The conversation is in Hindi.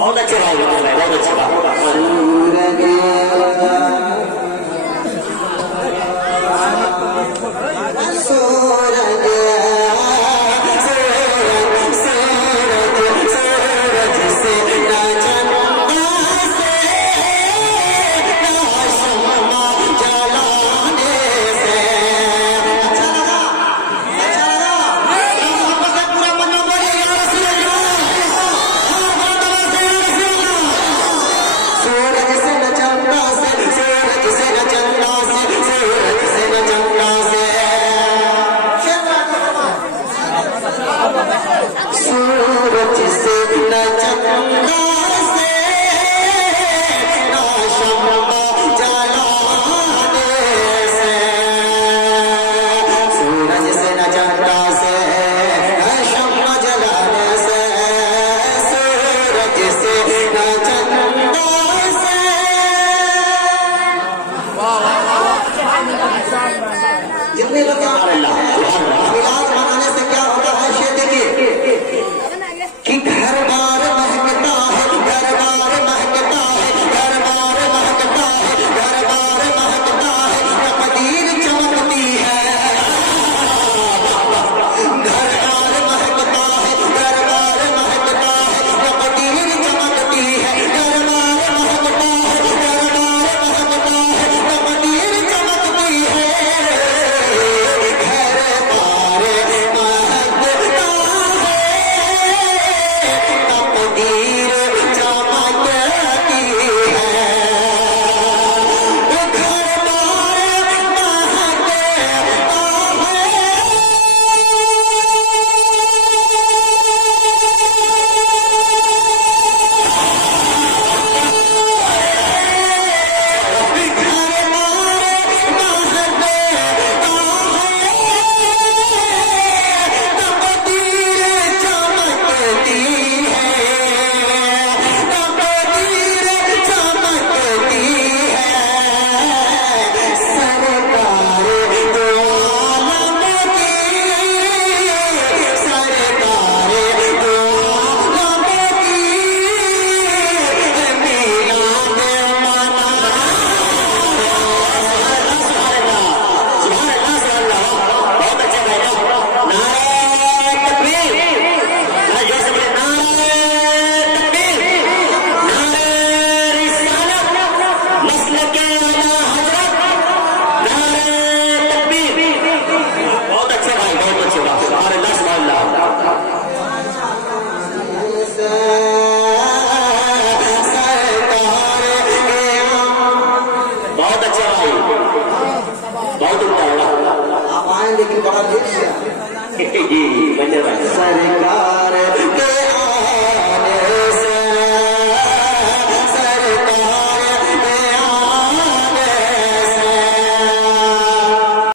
बहुत अच्छे भाई, बहुत अच्छे भाई। जितने लोग मिलाद मनाने से क्या होता है, ये देखिए कि घर बार महकता है, घर बार महकता है, घर बार महकता है, घर बार महकता है, तकदीर चमकती है। घर बार महकता है, घर बार महकता है, तकदीर चमकती है। घर बार महकता है, घर बार महकता है, तकदीर चमकती है। घर बार महकता है, तकदीर